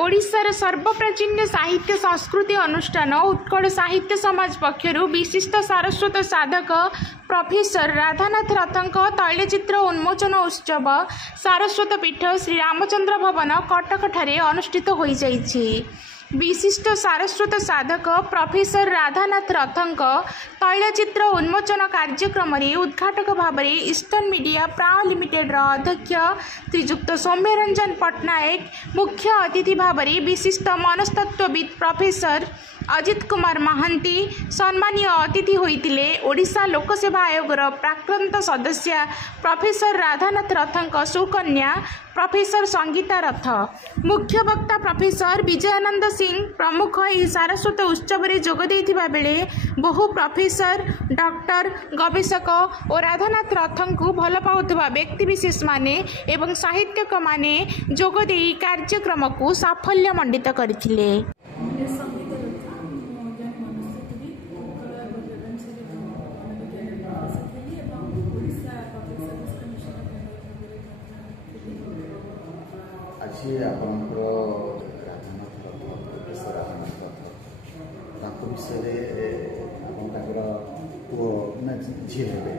ओडिशार सर्वप्राचीन साहित्य संस्कृति अनुष्ठान उत्कल साहित्य समाज पक्षर विशिष्ट सारस्वत साधक प्रोफेसर राधानाथ रथंक तैलचित्र उन्मोचन उत्सव सारस्वत पीठ श्री रामचंद्र भवन कटक ठारे अनुष्ठित हो जाइछि। विशिष्ट सारस्वत साधक प्रोफेसर राधानाथ रथंक तैलचित्र उन्मोचन कार्यक्रम उद्घाटक भाव में ईस्टर्न मीडिया प्राण लिमिटेड अध्यक्ष श्रीजुक्त सौम्यरंजन पट्टनायक, मुख्य अतिथि भाव में विशिष्ट मनस्तत्वविद प्रोफेसर अजित कुमार महांती, सम्मानीय अतिथि होइतिले ओडिशा लोकसेवा आयोग प्राक्रांत सदस्य प्रोफेसर राधानाथ रथंक सुकन्या प्रोफेसर संगीता रथ, मुख्य वक्ता प्रोफेसर विजयानंद सिंह प्रमुख यह सारस्वत उत्सव में जोग देइथिबा बेले बहु प्रोफेसर डॉक्टर गवेषक और राधानाथ रथंक भल पाउथबा व्यक्तिविशेष माने एवं साहित्यक माने जोग देई कार्यक्रम को साफल्य मंडित करथिले। आज आपणकर राधानाथ रथ प्रोफेसर राधानाथ रथ विषय पुओ ना झी हे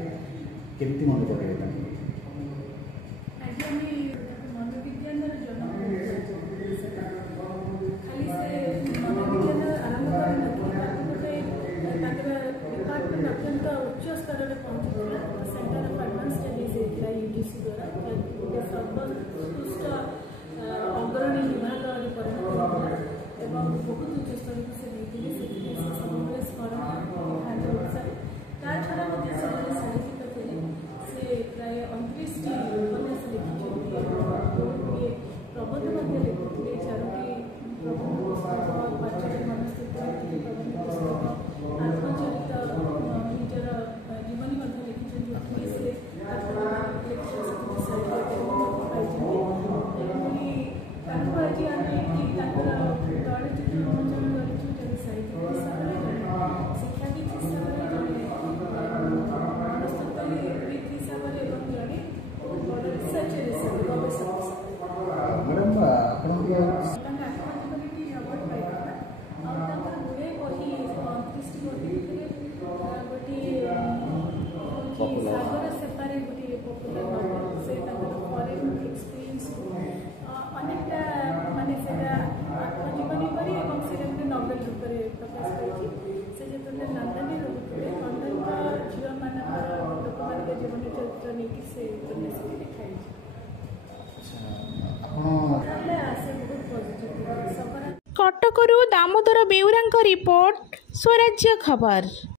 केमती मन पड़े अत्यंत उच्च स्तर में पहुंचुला centre of advance studies UGC द्वारा सर्वोत्कृष्ट अग्रणी विभाग एवं बहुत उच्च स्तर से सबुले स्मरण ता छड़ा साहित्य थे से प्राय 29 उपन्यास लिखी प्रबंध लिखुले 4टी प्रबंध 5टी मनस्थित आत्मचरित निजर जीवनी लिखिं जो से आज तैलचित्र उन्मोचन कर साहित्य शिक्षाविद हिसाब मनस्तत्वविद हिसाब से जड़े बड़ रिसर्चर हिसाब गवेषक अवार्ड पाइबा गुड़े बही 29 बही गोटे सागर सेपारे गोटे पपुलर नॉवेल से फॉरेन एक्सपीरियंस अनेकटा माने आत्मजीवनी करी गोटे नॉवेल रूप में प्रकाश कर लंडन रोते लंडन झील मान लोक मान जीवन चरित्र नहीं से उपन्यास देखाई कटकरू दामोदर बेउरांक रिपोर्ट स्वराज्य खबर।